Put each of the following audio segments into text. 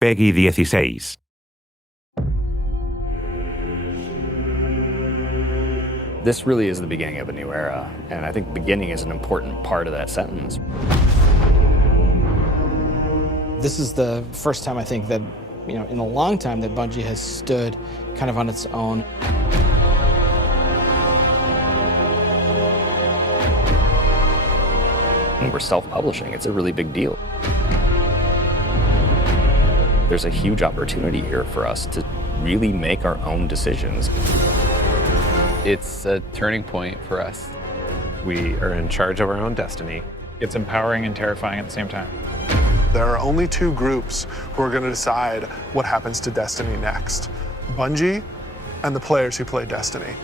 Peggy 16. This really is the beginning of a new era, and I think beginning is an important part of that sentence. This is the first time I think that, in a long time that Bungie has stood kind of on its own. And we're self-publishing. It's a really big deal. There's a huge opportunity here for us to really make our own decisions. It's a turning point for us. We are in charge of our own destiny. It's empowering and terrifying at the same time. There are only two groups who are going to decide what happens to Destiny next: Bungie and the players who play Destiny.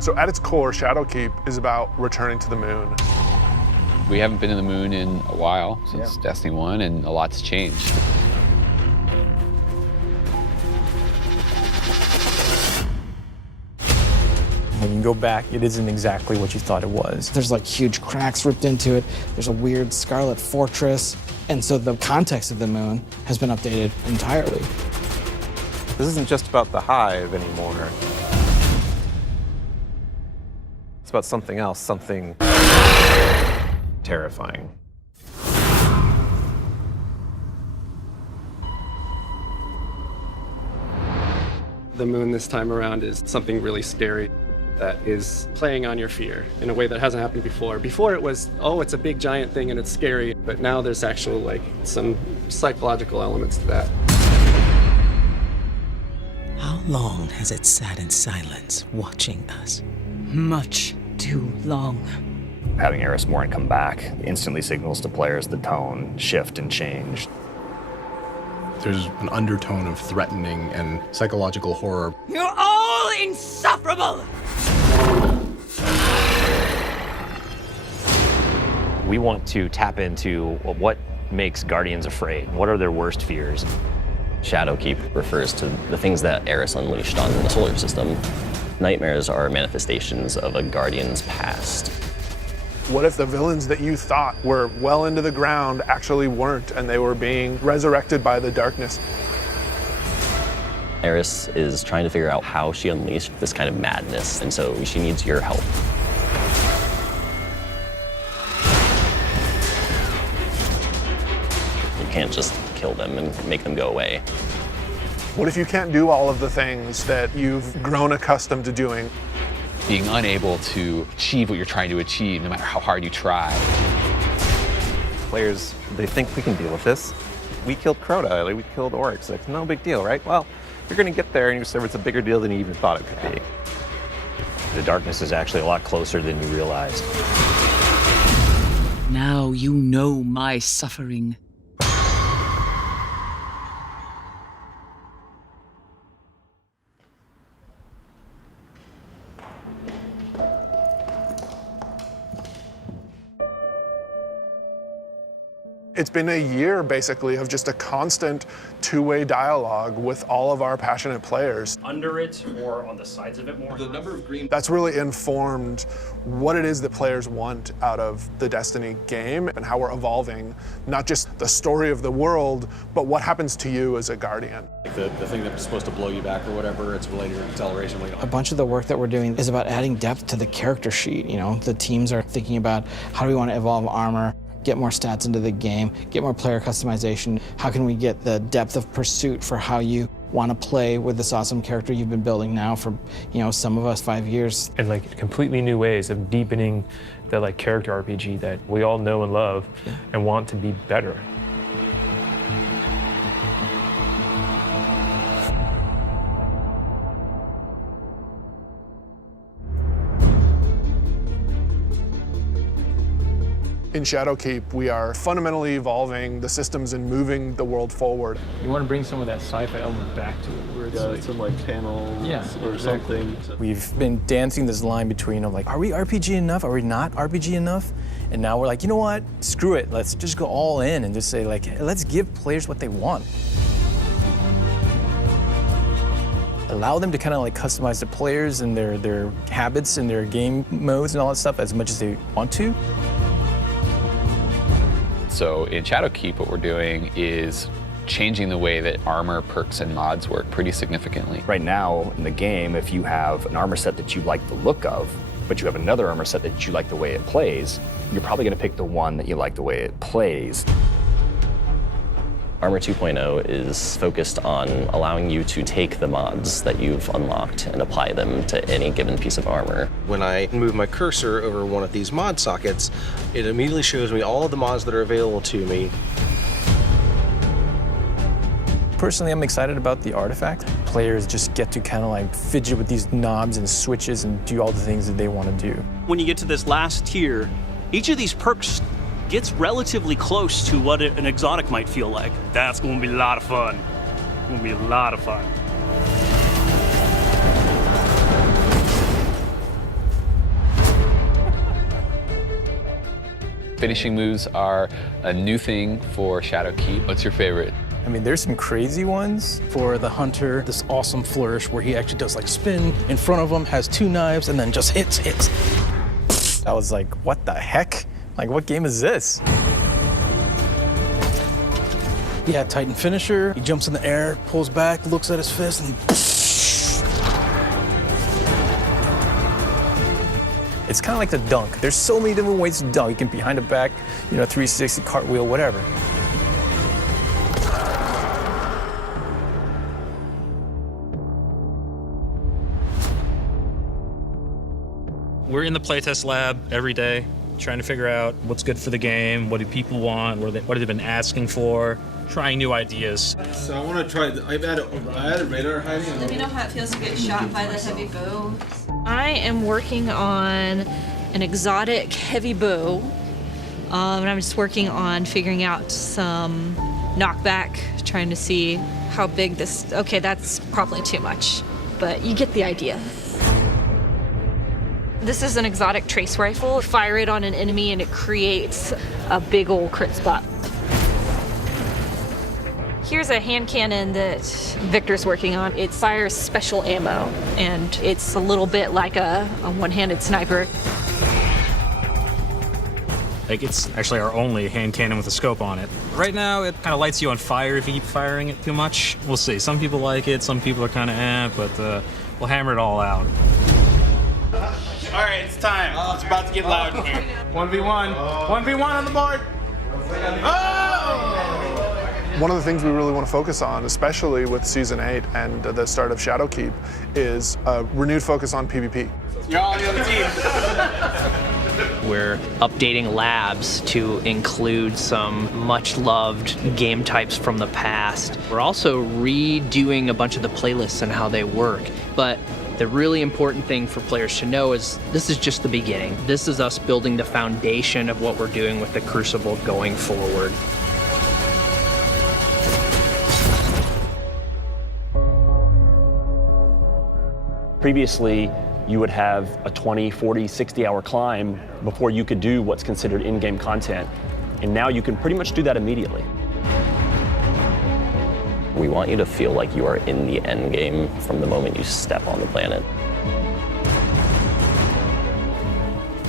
So at its core, Shadowkeep is about returning to the moon. We haven't been to the moon in a while, since Destiny 1, and a lot's changed. When you go back, it isn't exactly what you thought it was. There's like huge cracks ripped into it. There's a weird scarlet fortress. And so the context of the moon has been updated entirely. This isn't just about the hive anymore. It's about something else, something terrifying. The moon this time around is something really scary that is playing on your fear in a way that hasn't happened before. Before it was, oh, it's a big giant thing and it's scary, but now there's actual some psychological elements to that. How long has it sat in silence, watching us? Much too long. Having Eris Morn come back instantly signals to players the tone shift and change. There's an undertone of threatening and psychological horror. You're all insufferable! We want to tap into what makes Guardians afraid. What are their worst fears? Shadowkeep refers to the things that Eris unleashed on the solar system. Nightmares are manifestations of a Guardian's past. What if the villains that you thought were well into the ground actually weren't, and they were being resurrected by the darkness? Eris is trying to figure out how she unleashed this kind of madness, and so she needs your help. You can't just kill them and make them go away. What if you can't do all of the things that you've grown accustomed to doing? Being unable to achieve what you're trying to achieve, no matter how hard you try. Players, they think we can deal with this. We killed Crota, we killed orcs. No big deal, right? Well, you're gonna get there and you discover it's a bigger deal than you even thought it could be. The darkness is actually a lot closer than you realized. Now you know my suffering. It's been a year, basically, of just a constant two-way dialogue with all of our passionate players. Under it or on the sides of it more? The number of green... That's really informed what it is that players want out of the Destiny game and how we're evolving, not just the story of the world, but what happens to you as a Guardian. The thing that was supposed to blow you back or whatever, it's related to acceleration. A bunch of the work that we're doing is about adding depth to the character sheet. The teams are thinking about how do we want to evolve armor, get more stats into the game, get more player customization. How can we get the depth of pursuit for how you want to play with this awesome character you've been building now for, some of us 5 years. And completely new ways of deepening the character RPG that we all know and love and want to be better. In Shadowkeep, we are fundamentally evolving the systems and moving the world forward. You want to bring some of that sci-fi element back to it, where it's like, some like panels or exactly. something. We've been dancing this line between like, are we RPG enough? Are we not RPG enough? And now we're like, you know what? Screw it. Let's just go all in and just say like, hey, let's give players what they want. Allow them to kind of like customize the players and their habits and their game modes and all that stuff as much as they want to. So in Shadowkeep, what we're doing is changing the way that armor, perks, and mods work pretty significantly. Right now in the game, if you have an armor set that you like the look of, but you have another armor set that you like the way it plays, you're probably going to pick the one that you like the way it plays. Armor 2.0 is focused on allowing you to take the mods that you've unlocked and apply them to any given piece of armor. When I move my cursor over one of these mod sockets, it immediately shows me all of the mods that are available to me. Personally, I'm excited about the artifact. Players just get to kind of like fidget with these knobs and switches and do all the things that they want to do. When you get to this last tier, each of these perks gets relatively close to what an exotic might feel like. That's going to be a lot of fun. It's going to be a lot of fun. Finishing moves are a new thing for Shadowkeep. What's your favorite? I mean, there's some crazy ones. For the hunter, this awesome flourish where he actually does like spin in front of him, has two knives, and then just hits. I was like, what the heck? Like, what game is this? Yeah, Titan finisher. He jumps in the air, pulls back, looks at his fist, and it's kind of like the dunk. There's so many different ways to dunk. You can behind the back, 360, cartwheel, whatever. We're in the playtest lab every day, trying to figure out what's good for the game, what do people want, what have they been asking for, trying new ideas. So I want to try, I added radar hiding. Let me know how it feels to get shot by the heavy bow. I am working on an exotic heavy bow, and I'm just working on figuring out some knockback, trying to see how big this, okay, that's probably too much, but you get the idea. This is an exotic trace rifle. Fire it on an enemy and it creates a big old crit spot. Here's a hand cannon that Victor's working on. It fires special ammo, and it's a little bit like a one-handed sniper. Like, it's actually our only hand cannon with a scope on it. Right now, it kind of lights you on fire if you keep firing it too much. We'll see. Some people like it, some people are kind of but we'll hammer it all out. All right, it's time. It's about to get loud in here. 1v1. 1v1 on the board. Oh! One of the things we really want to focus on, especially with Season 8 and the start of Shadowkeep, is a renewed focus on PvP. You're all on the other team. We're updating labs to include some much-loved game types from the past. We're also redoing a bunch of the playlists and how they work. But the really important thing for players to know is this is just the beginning. This is us building the foundation of what we're doing with the Crucible going forward. Previously, you would have a 20, 40, 60-hour climb before you could do what's considered in-game content. And now you can pretty much do that immediately. We want you to feel like you are in the end game from the moment you step on the planet.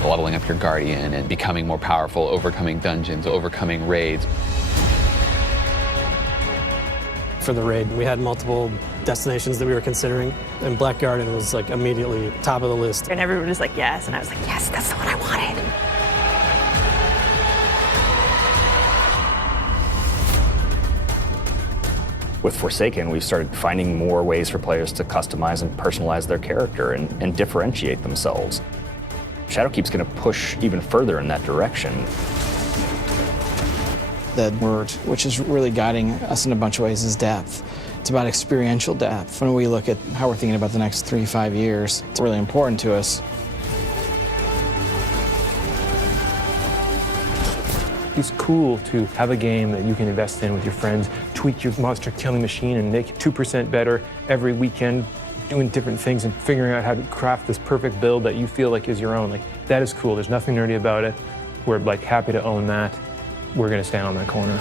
Leveling up your Guardian and becoming more powerful, overcoming dungeons, overcoming raids. For the raid, we had multiple destinations that we were considering, and Black Garden was like immediately top of the list. And everyone was like, yes, and I was like, yes, that's the one I wanted. With Forsaken, we've started finding more ways for players to customize and personalize their character and differentiate themselves. Shadowkeep's going to push even further in that direction. The word, which is really guiding us in a bunch of ways, is depth. It's about experiential depth. When we look at how we're thinking about the next 3-5 years, it's really important to us. It's cool to have a game that you can invest in with your friends, tweak your monster killing machine and make it 2% better every weekend, doing different things and figuring out how to craft this perfect build that you feel like is your own. Like, that is cool. There's nothing nerdy about it. We're like happy to own that. We're gonna stand on that corner.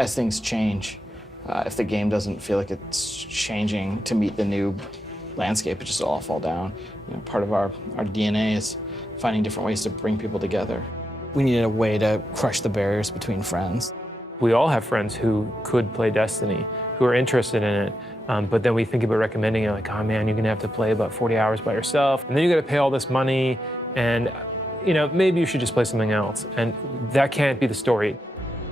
As things change, if the game doesn't feel like it's changing to meet the new landscape, it just all fall down. You know, part of our DNA is finding different ways to bring people together. We needed a way to crush the barriers between friends. We all have friends who could play Destiny, who are interested in it, but then we think about recommending it like, oh man, you're gonna have to play about 40 hours by yourself, and then you gotta pay all this money, and you know, maybe you should just play something else. And that can't be the story.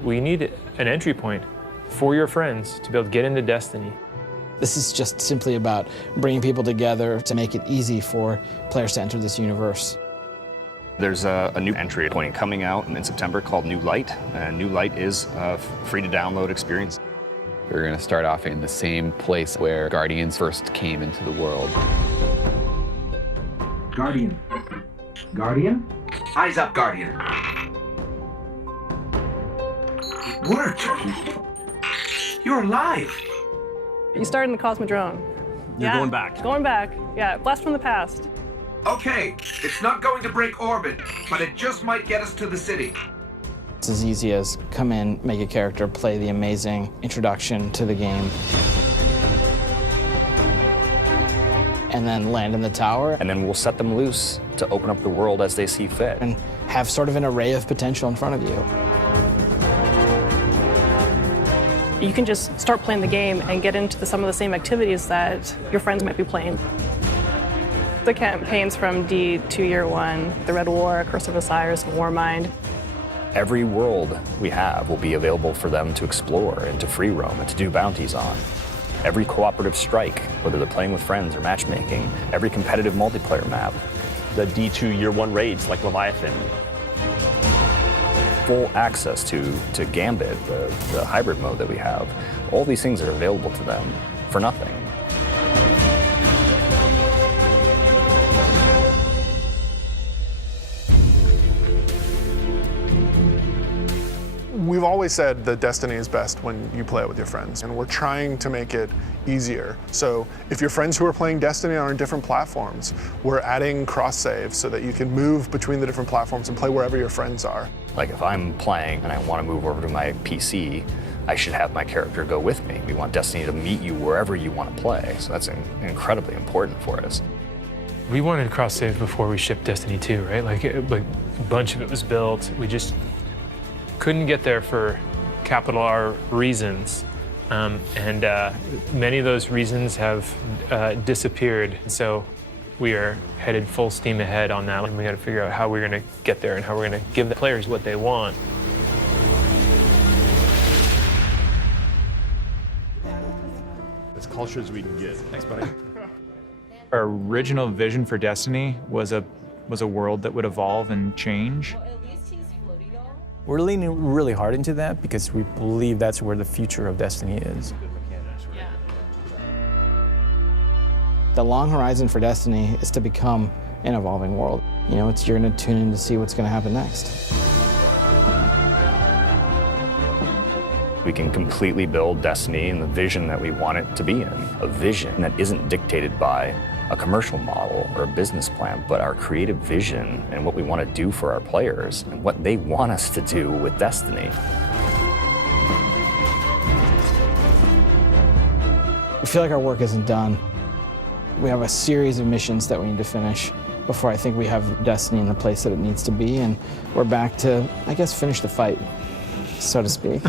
We need an entry point for your friends to be able to get into Destiny. This is just simply about bringing people together to make it easy for players to enter this universe. There's a new entry point coming out in September called New Light, and New Light is a free-to-download experience. We're going to start off in the same place where Guardians first came into the world. Guardian. Guardian? Eyes up, Guardian. It worked. You're alive. You started in the Cosmodrome. You're going back. Going back. Yeah, blast from the past. Okay, it's not going to break orbit, but it just might get us to the city. It's as easy as come in, make a character, play the amazing introduction to the game, and then land in the tower. And then we'll set them loose to open up the world as they see fit. And have sort of an array of potential in front of you. You can just start playing the game and get into some of the same activities that your friends might be playing. The campaigns from D to Year One, the Red War, Curse of Osiris, Warmind. Every world we have will be available for them to explore and to free roam and to do bounties on. Every cooperative strike, whether they're playing with friends or matchmaking, every competitive multiplayer map. The D2 Year One raids like Leviathan. Full access to Gambit, the hybrid mode that we have. All these things are available to them for nothing. We've always said that Destiny is best when you play it with your friends, and we're trying to make it easier. So if your friends who are playing Destiny are on different platforms, we're adding cross-save so that you can move between the different platforms and play wherever your friends are. Like if I'm playing and I want to move over to my PC, I should have my character go with me. We want Destiny to meet you wherever you want to play, so that's incredibly important for us. We wanted cross-save before we shipped Destiny 2, right? Like a bunch of it was built. We just couldn't get there for capital R reasons. Many of those reasons have disappeared. So we are headed full steam ahead on that. And we got to figure out how we're going to get there and how we're going to give the players what they want. As culture as we can get. Thanks, buddy. Our original vision for Destiny was a world that would evolve and change. We're leaning really hard into that because we believe that's where the future of Destiny is. The long horizon for Destiny is to become an evolving world. You know, you're going to tune in to see what's going to happen next. We can completely build Destiny in the vision that we want it to be in. A vision that isn't dictated by a commercial model or a business plan, but our creative vision and what we want to do for our players and what they want us to do with Destiny. We feel like our work isn't done. We have a series of missions that we need to finish before I think we have Destiny in the place that it needs to be, and we're back to, I guess, finish the fight, so to speak.